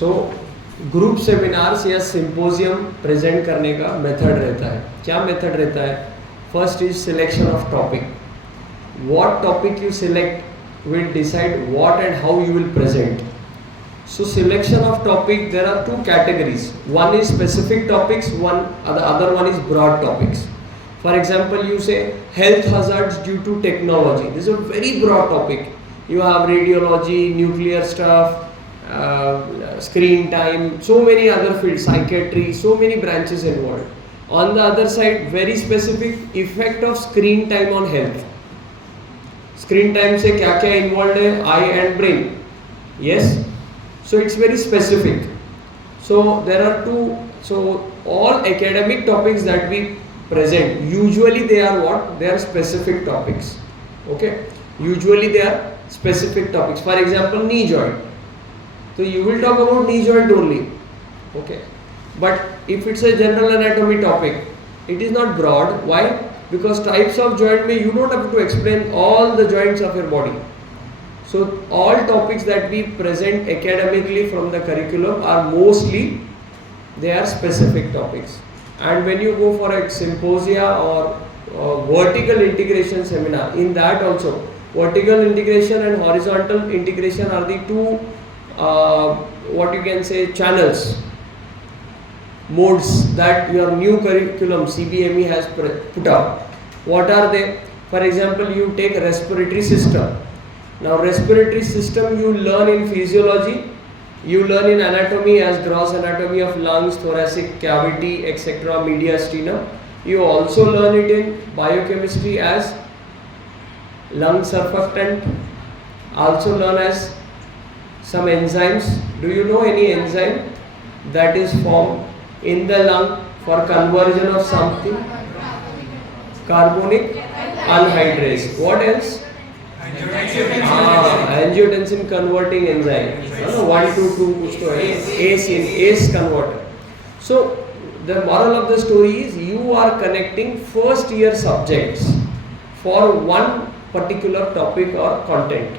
So group seminars या symposium present करने का मेथड रहता है. क्या मेथड रहता है? First is selection of topic. What topic you select will decide what and how you will present. So selection of topic, there are two categories. One is specific topics, the other one is broad topics. For example, you say health hazards due to technology. This is a very broad topic. You have radiology, nuclear stuff, screen time, so many other fields, psychiatry, so many branches involved. On the other side, very specific effect of screen time on health. Screen time से क्या क्या involve है, eye and brain. Yes, so it's very specific. So there are two, so all academic topics that we present, usually they are what? They are specific topics. Okay, usually they are specific topics. For example, knee joint, so you will talk about knee joint only. Okay, but if it's a general anatomy topic, it is not broad. Why? Because types of joint may, you don't have to explain all the joints of your body. So all topics that we present academically from the curriculum are mostly, they are specific topics. And when you go for a symposia or vertical integration seminar, in that also vertical integration and horizontal integration are the two what you can say channels, modes that your new curriculum CBME has put up. What are they? For example, you take respiratory system. Now respiratory system you learn in physiology, you learn in anatomy as gross anatomy of lungs, thoracic cavity, etc., mediastinum. You also learn it in biochemistry as lung surfactant, also known as some enzymes. Do you know any enzyme that is formed in the lung for conversion of something? Carbonic anhydrase. What else? Angiotensin converting enzyme. 1 to 2 कुछ तो है. ACE converter. So the moral of the story is you are connecting first year subjects for one particular topic or content.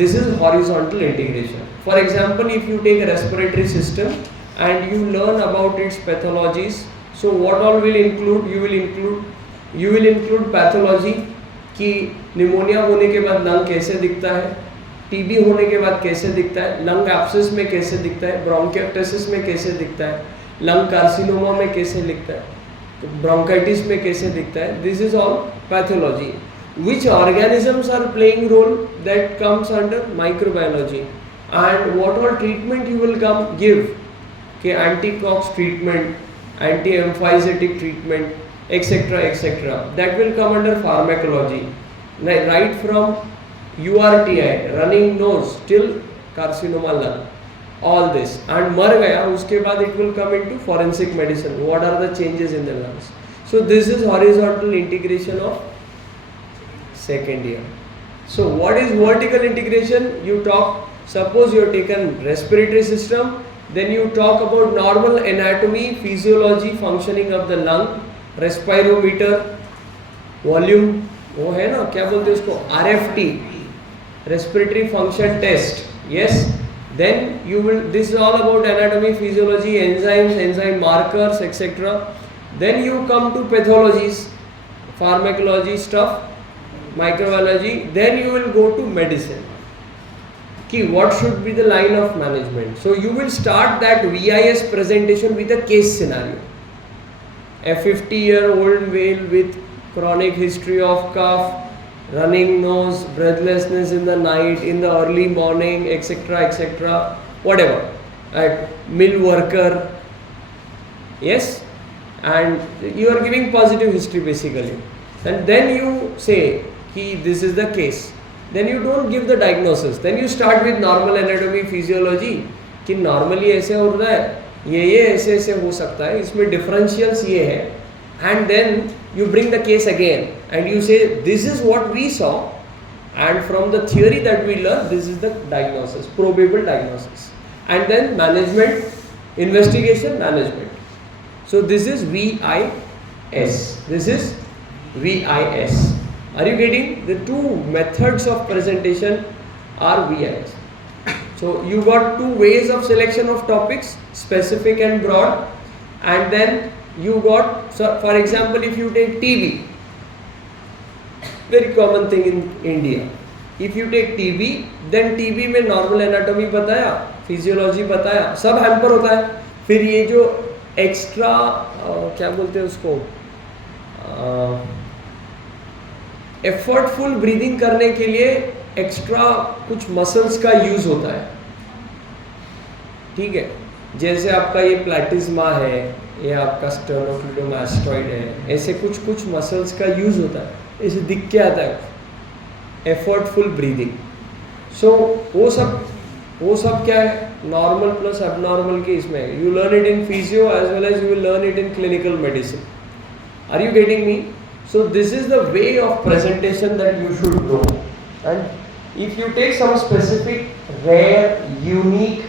This is horizontal integration. For example, if you take a respiratory system and you learn about its pathologies, so what all will include? You will include pathology कि pneumonia होने के बाद lung कैसे दिखता है, TB होने के बाद कैसे दिखता है, लंग एब्सेस में कैसे दिखता है, ब्रोंकियोप्टेसिस में कैसे दिखता है, लंग कार्सिनोमा में कैसे दिखता है, तो ब्रोंकाइटिस में कैसे दिखता है. This is all pathology. Which organisms are playing role? That comes under microbiology. And what all treatment you will give? Okay, anti-cox treatment, anti-emphysetic treatment, etc., etc. That will come under pharmacology. Right from URTI, running nose, till carcinoma lung, all this. And मर गया उसके बाद it will come into forensic medicine. What are the changes in the lungs? So this is horizontal integration of second year. So what is vertical integration? You talk, suppose you have taken respiratory system, then you talk about normal anatomy, physiology, functioning of the lung, respirometer, volume, वो है ना क्या बोलते हैं उसको, RFT, respiratory function test. Yes, then you will, this is all about anatomy, physiology, enzymes, enzyme markers, etc. Then you come to pathologies, pharmacology stuff, microbiology. Then you will go to medicine. Ki what should be the line of management? So you will start that VIS presentation with a case scenario. A 50-year-old male with chronic history of cough, running nose, breathlessness in the night, in the early morning, etc., etc., whatever. Mill worker. Yes, and you are giving positive history basically. And then you say कि this is the case. Then you don't give the diagnosis. Then you start with normal anatomy, physiology कि normally ऐसे हो रहा है, ये ऐसे ऐसे हो सकता है, इसमें differentials ये है. And then you bring the case again and you say this is what we saw, and from the theory that we learned, this is the diagnosis, probable diagnosis. And then management, investigation, management. So this is VIS. This is VIS. Are you getting? The two methods of presentation are VIS. So you got two ways of selection of topics, specific and broad, and then you got, so for example, if you take TB, very common thing in India. If you take TB, then TB में normal anatomy बताया, physiology बताया, सब hamper होता है. फिर ये जो extra क्या बोलते हैं उसको, एफर्टफुल ब्रीदिंग करने के लिए एक्स्ट्रा कुछ मसल्स का यूज होता है. ठीक है, जैसे आपका ये प्लैटिज्मा है, ये आपका स्टर्नोक्लेडोमास्टॉइड है, ऐसे कुछ कुछ मसल्स का यूज होता है. ऐसे दिख के आता है एफर्टफुल ब्रीदिंग. सो वो सब क्या है, नॉर्मल प्लस एबनॉर्मल के इसमें. You learn it in physio as well as you will learn it in clinical medicine. Are you getting me? So this is the way of presentation that you should know. And if you take some specific, rare, unique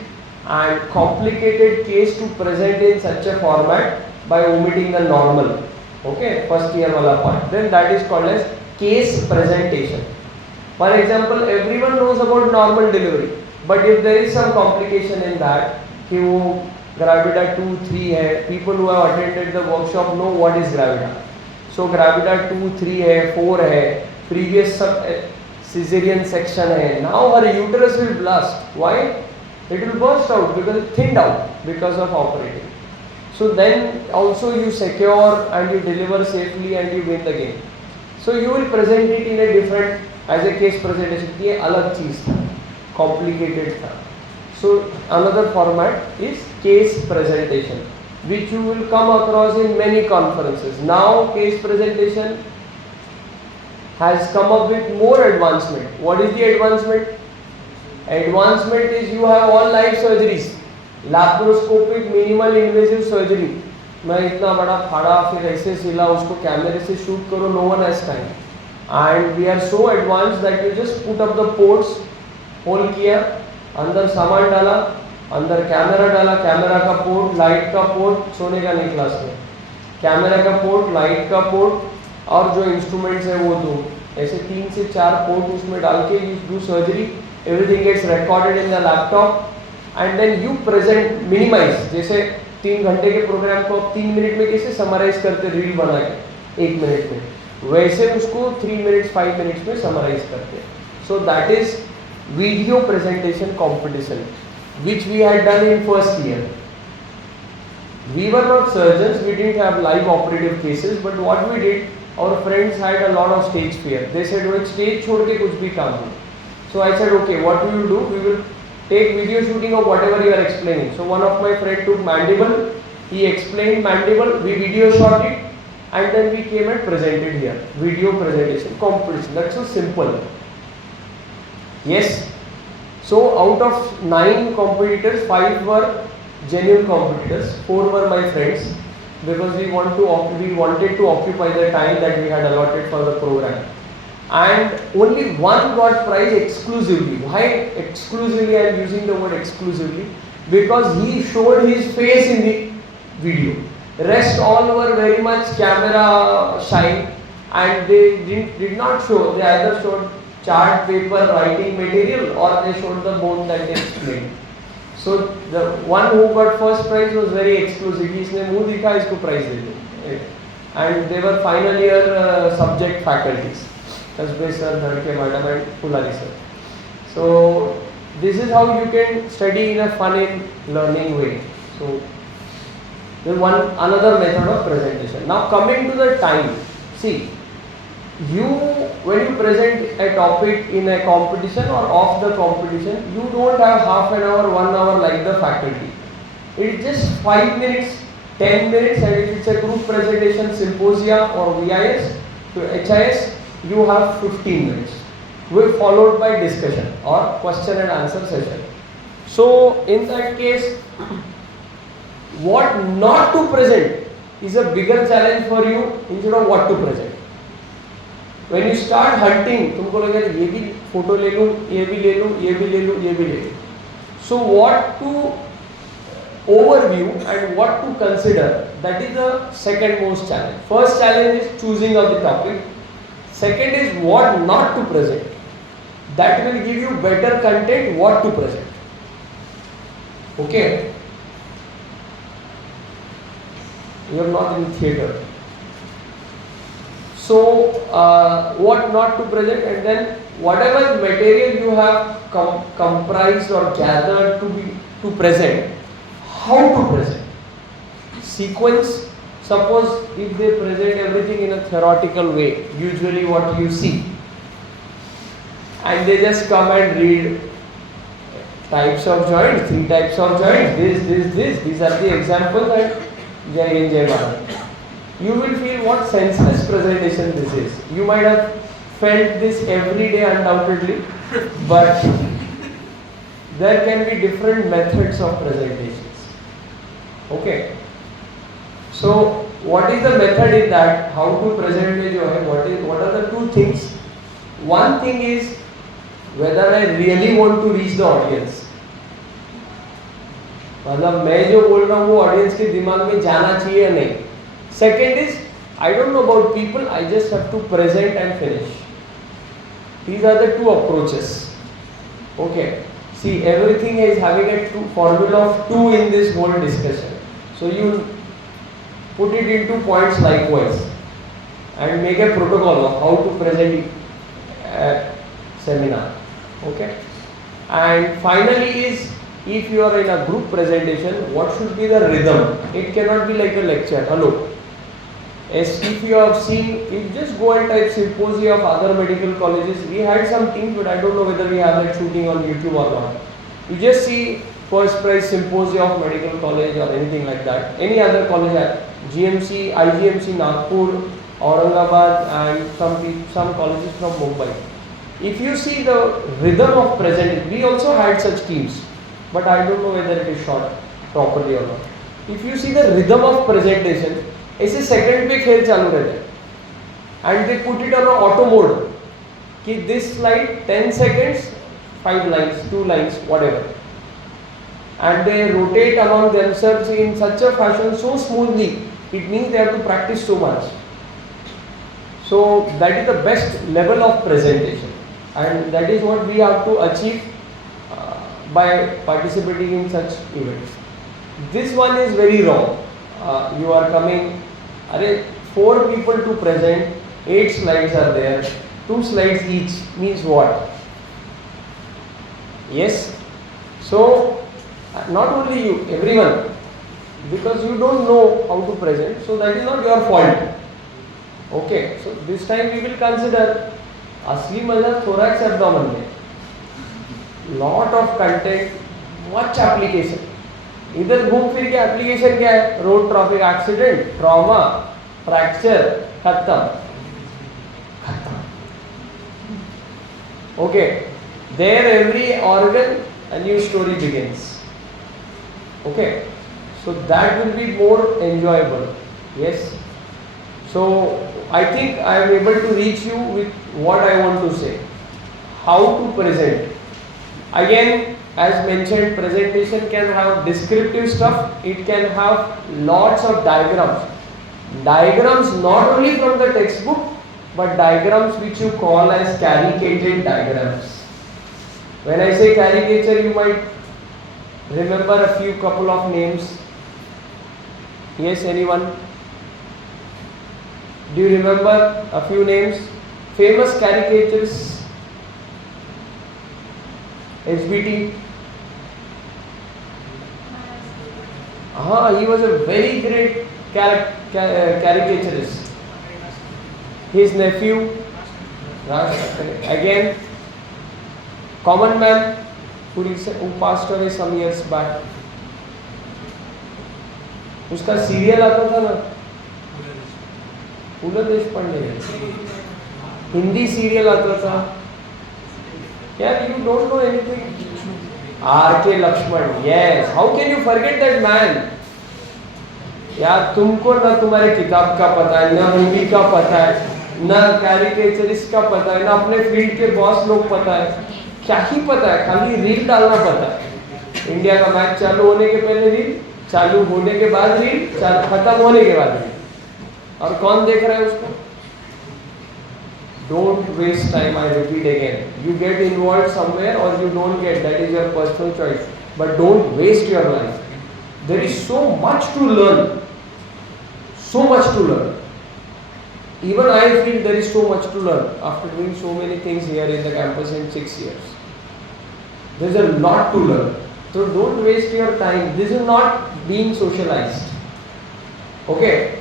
and complicated case to present in such a format by omitting the normal, okay, first year wala part, then that is called as case presentation. For example, everyone knows about normal delivery, but if there is some complication in that, कि वो gravida 2-3 है, people who have attended the workshop know what is gravida. So gravida 2-3 है, 4 है, previous cesarean section है. Now her uterus will burst. Why? It will burst out because it thinned out because of operating. So then also you secure and you deliver safely and you win the game. So you will present it in a different, as a case presentation. ये अलग चीज था, complicated था. So another format is case presentation, which you will come across in many conferences. Now case presentation has come up with more advancement. What is the advancement? Advancement is you have all live surgeries, laparoscopic minimal invasive surgery. मैं इतना बड़ा फाड़ा फिर ऐसे सिला उसको कैमरे से शूट करो, no one has time. And we are so advanced that you just put up the ports, hole किया, अंदर सामान डाला, अंदर कैमरा डाला, कैमरा का पोर्ट, लाइट का पोर्ट, सोने का नहीं क्लास में, कैमरा का पोर्ट, लाइट का पोर्ट और जो इंस्ट्रूमेंट्स है वो दो, ऐसे 3 से 4 पोर्ट उसमें डाल के you do surgery. Everything gets recorded in the laptop and then you present minimise. जैसे 3 घंटे के प्रोग्राम को आप 3 मिनट में कैसे समराइज करते रील बना के 1 मिनट में, वैसे उसको 3 मिनट्स 5 मिनट्स में समराइज करते. So that is video presentation competition, which we had done in first year. We were not surgeons, we didn't have live operative cases, but what we did, our friends had a lot of stage fear. They said, "वो stage छोड़ के कुछ भी काम हो." So I said, "Okay, what we will do? We will take video shooting of whatever you are explaining." So one of my friend took mandible, he explained mandible, we video shot it, and then we came and presented here. Video presentation competition. That's so simple. Yes. So out of 9 competitors, 5 were genuine competitors, 4 were my friends, because we wanted to occupy the time that we had allotted for the program. And only one got prize exclusively. Why exclusively? I am using the word exclusively because he showed his face in the video. Rest all were very much camera shy and they did not show. They either showed chart paper, writing material, or they showed the bone that they explained. So the one who got first prize was very exclusive. इसने मुंह दिखा इसको prize दे दो. And they were final year subject faculties. Kasbe sir, Dharke madam and Pulari sir. So this is how you can study in a fun and learning way. So then another method of presentation. Now coming to the time, see. When you present a topic in a competition or off the competition, you don't have half an hour, 1 hour like the faculty. It's just 5 minutes, 10 minutes, and if it's a group presentation, symposia or VIS, to HIS, you have 15 minutes, followed by discussion or question and answer session. So in that case, what not to present is a bigger challenge for you instead of what to present. When you start hunting, तुमको लगेगा ये भी photo ले लूँ, ये भी ले लूँ, ये भी ले लूँ, ये भी ले लूँ. So what to overview and what to consider, that is the second most challenge. First challenge is choosing of the topic. Second is what not to present. That will give you better content, what to present. Okay, you are not in theater. So what not to present, and then whatever material you have comprised or gathered to present, how to present. Sequence, suppose if they present everything in a theoretical way, usually what you see, and they just come and read types of joints, 3 types of joints, this, these are the examples, and Jai Hind, Jai Bharat. You will feel what senseless presentation this is. You might have felt this every day undoubtedly, but there can be different methods of presentations. Okay. So what is the method in that? How to present में जो है, what are the 2 things? One thing is whether I really want to reach the audience. मतलब मैं जो बोल रहा हूँ वो ऑडियंस के दिमाग में जाना चाहिए या नहीं. Second is, I don't know about people, I just have to present and finish. These are the 2 approaches. Okay. See, everything is having a formula of 2 in this whole discussion. So you put it into points likewise and make a protocol of how to present at seminar. Okay. And finally is, if you are in a group presentation, what should be the rhythm? It cannot be like a lecture. Hello. As if you have seen, you just go and type symposia of other medical colleges. We had some things, but I don't know whether we have that shooting on YouTube or not. You just see first prize symposia of medical college or anything like that. Any other college, GMC, IGMC, Nagpur, Aurangabad, and some colleges from Mumbai. If you see the rhythm of presenting, we also had such teams, but I don't know whether it is shot properly or not. If you see the rhythm of presentation, ऐसे second पे खेल चालू रहता है, and they put it on auto mode कि this slide 10 seconds 5 lines 2 lines whatever, and they rotate among themselves in such a fashion so smoothly. It means they have to practice so much. So that is the best level of presentation, and that is what we have to achieve by participating in such events. This one is very wrong. You are coming, 4 people to present, 8 slides are there, 2 slides each, means what? Yes. So not only you, everyone, because you don't know how to present, so that is not your fault. Okay. So this time we will consider असली मजा thorax abdomen में, lot of content, much application. इधर घूम फिर के application क्या है? Road traffic accident, trauma, fracture, खत्म. Okay, there every organ a new story begins. Okay, so that will be more enjoyable. Yes. So I think I am able to reach you with what I want to say. How to present. Again, as mentioned, presentation can have descriptive stuff, it can have lots of diagrams. Diagrams not only from the textbook, but diagrams which you call as caricated diagrams. When I say caricature, you might remember a couple of names. Yes, anyone? Do you remember a few names? Famous caricatures. HBT. He was a very great caricaturist. His nephew, again, common man who passed away some years back. उसका serial आता था ना, फूल Deshpande, Hindi serial आता था. यार, you don't know anything. R.K. Lakshman, yes. How can you forget that man? यार, तुमको ना तुम्हारे किताब का पता है, ना मूवी का पता है, ना कैरिकेचरिस्ट का पता है, ना अपने फील्ड के बॉस लोग पता है. क्या ही पता है? खाली रील डालना पता है. इंडिया का मैच चालू होने के पहले रील, चालू होने के बाद रील, खत्म होने के बाद रील. और कौन देख रहा है उसको? Don't waste time, I repeat again. You get involved somewhere or you don't get, that is your personal choice. But don't waste your life. There is so much to learn. So much to learn. Even I feel there is so much to learn after doing so many things here in the campus in 6 years. There is a lot to learn. So don't waste your time. This is not being socialized. Okay?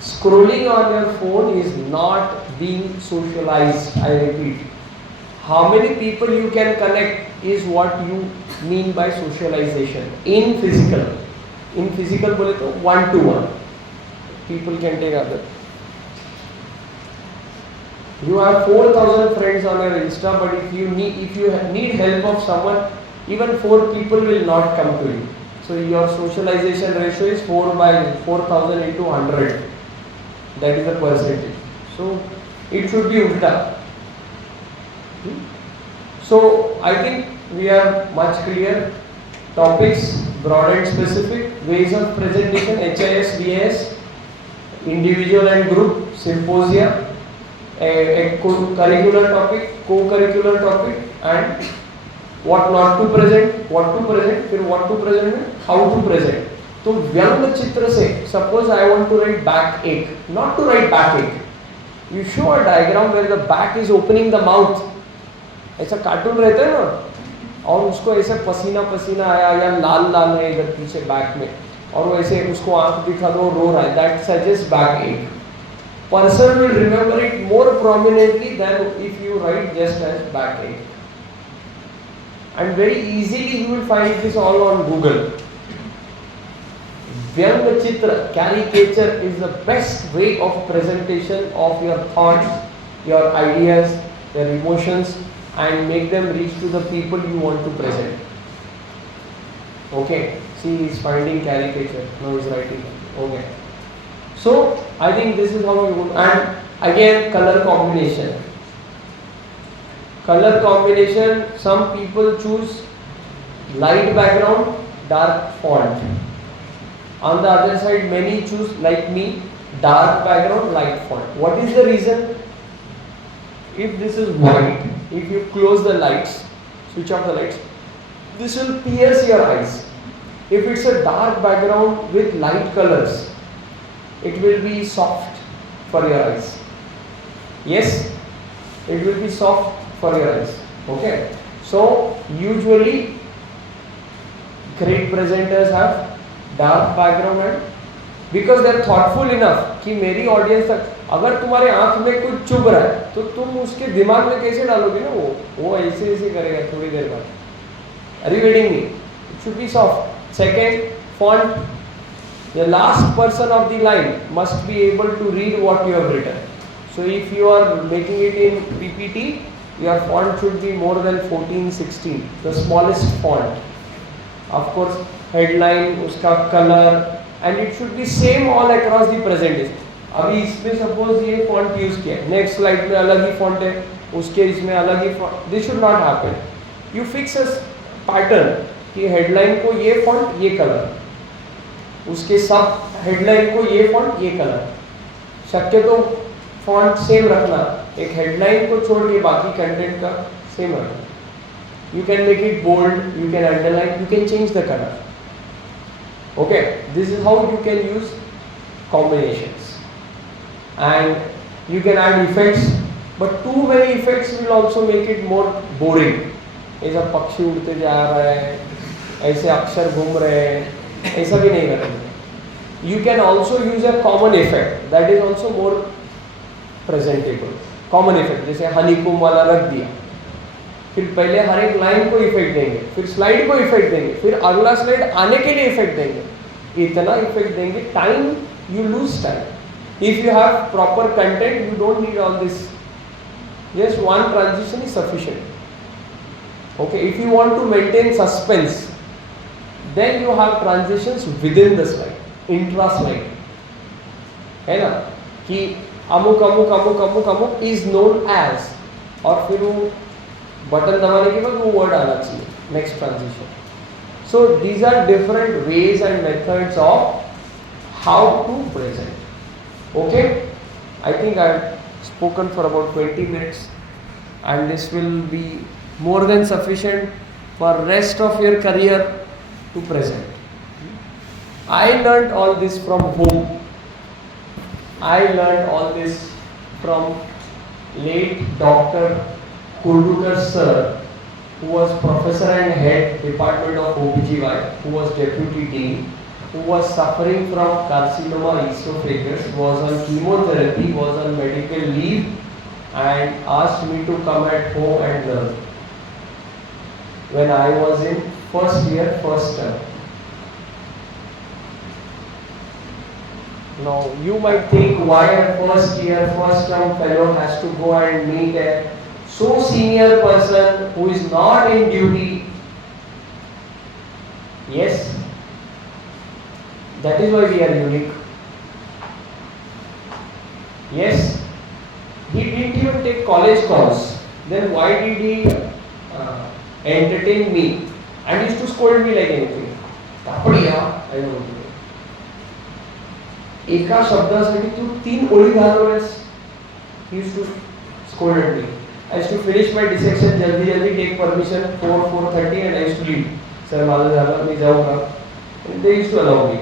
Scrolling on your phone is not being socialized, I repeat. How many people you can connect is what you mean by socialization. In physical. In physical bole to one to one. People can take other. You have 4,000 friends on your Insta, but if you need help of someone, even 4 people will not come to you. So your socialization ratio is 4,000 into 100. That is the percentage. So it should be ulta. So I think we are much clear. Topics, broad and specific, ways of presentation, HIS, VIS, individual and group, symposia, a curricular topic, co-curricular topic, and what not to present, what to present, फिर what to present, how to present. तो व्यंग चित्र से, suppose I want to write backache, not to write backache. You show a diagram where the back is opening the mouth. ऐसा cartoon रहता है ना, और उसको ऐसे पसीना पसीना आया या लाल लाल है इधर पीछे बैक में, और वो ऐसे उसको आंख दिखा दो रो रहा है, that suggests backache. Person will remember it more prominently than if you write just as backache. And very easily you will find this all on Google. Vyang Chitra, caricature is the best way of presentation of your thoughts, your ideas, your emotions, and make them reach to the people you want to present. Okay, see, he is finding caricature, now he is writing. Okay. So, I think this is how you would, and again color combination. Color combination, some people choose light background, dark font. On the other side, many choose, like me, dark background, light font. What is the reason? If this is white, if you close the lights, switch off the lights, this will pierce your eyes. If it's a dark background with light colors, it will be soft for your eyes. Yes, it will be soft for your eyes. Okay. So usually great presenters have dark background and because they are thoughtful enough कि मेरी audience तक, अगर तुम्हारे आंख में कुछ चुभ रहा है तो तुम उसके दिमाग में कैसे डालोगे ना, वो ऐसे ऐसे करेगा थोड़ी देर बाद. Are you getting me? It should be soft. Second, font. The last person of the line must be able to read what you have written. So if you are making it in PPT, your font should be more than 14-16, the smallest font. Of course, headline, uska color, and it should be same all across the presentation. अभी इसमें suppose ये font use किया, next slide में अलग ही font है, उसके इसमें अलग ही font. This should not happen. You fix a pattern कि headline को ये font, ये color. उसके सब हेडलाइन को ये फॉन्ट ये कलर, शक्य तो फॉन्ट सेम रखना, एक हेडलाइन को छोड़ के बाकी कंटेंट का सेम रखना. You can make it bold, you can underline, you can change the colour. Okay, this is how you can use combinations and you can add effects, but too many effects will also make it more boring. ऐसा पक्षी उड़ते जा रहा है, ऐसे अक्षर घूम रहे हैं, ऐसा भी नहीं करना. You can also use a common effect that is also more presentable. Common effect जैसे honeycomb वाला रख दिया, फिर पहले हर एक लाइन को इफेक्ट देंगे, फिर स्लाइड को इफेक्ट देंगे, फिर अगला स्लाइड आने के लिए इफेक्ट देंगे, इतना इफेक्ट देंगे, time you lose time. If you have proper content, you don't need all this. Just one transition is sufficient. Okay, if you want to maintain suspense, then you have transitions within the slide, intra slide, है ना, कि अमुक अमुक अमुक अमुक अमुक is known as, और फिर वो बटन दबाने के बाद वो वर्ड आना चाहिए, next transition. So these are different ways and methods of how to present. Okay, I think I spoken for about 20 minutes, and this will be more than sufficient for rest of your career to present. I learned all this from whom? I learned all this from late Dr. Kurdukar sir, who was professor and head department of OBGYN, who was deputy dean, who was suffering from carcinoma esophagus, was on chemotherapy, was on medical leave, and asked me to come at home and learn when I was in first year, first term. Now you might think, why a first year, first term fellow has to go and meet a so senior person who is not in duty? Yes, that is why we are unique. Yes, he didn't even take college course. Then why did he entertain me and used to scold me like anything? Tapadiya, I don't know. एका शब्दासाठी तू 3 ओळी घालवल्यास. He used to scold me. I used to finish my dissection jaldi, take permission 4:30 and I used to leave. Sir, माझं झालं, मी जाऊ का? And they used to allow me.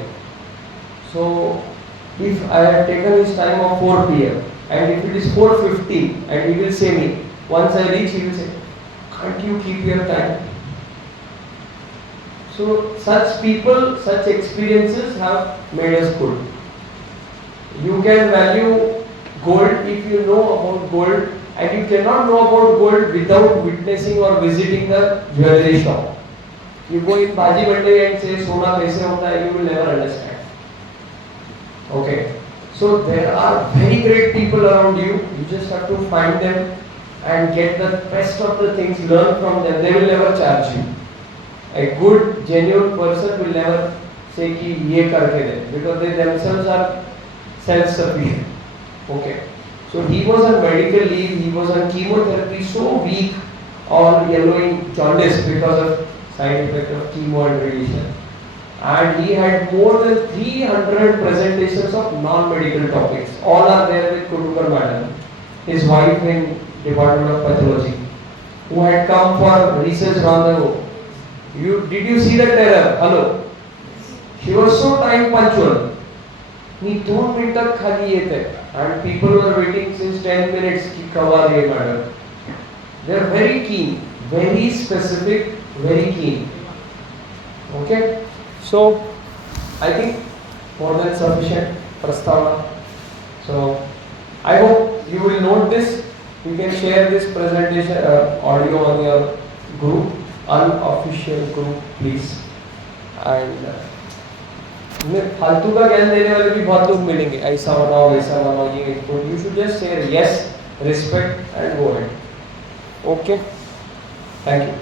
So if I had taken his time of 4 p.m. and if it is 4:50 and he will say me, once I reach he will say, can't you keep your time? So such people, such experiences have made us good. You can value gold if you know about gold, and you cannot know about gold without witnessing or visiting the jewelry shop. You go in Bhaji Mandi and say Sona kaise hota hai, you will never understand. Okay, so there are very great people around you. You just have to find them and get the best of the things, learn from them. They will never charge you. A good, genuine person will never say ki ye karke de, because they themselves are self-sufficient. Okay, so he was on medical leave, he was on chemotherapy, so weak, all yellowing, jaundice because of side effect of chemo and radiation, and he had more than 300 presentations of non-medical topics. All are there with Kurdukar madam, his wife in Department of Pathology, who had come for research rendezvous. Did you see the terror? Hello, she was so time punctual. मी 2 मिनिटात खाली येते and people were waiting since 10 minutes की कब आ रही है madam. They are very keen, very specific, very keen. Okay, so I think more than sufficient प्रस्तावना. So I hope you will note this. You can share this presentation audio on your group, unofficial group, please. And फालतू का ज्ञान देने वाले भी बहुत लोग मिलेंगे, ऐसा बनाओ वैसा बनाओ, ये input. You should just say yes, respect and go ahead. Okay, thank you.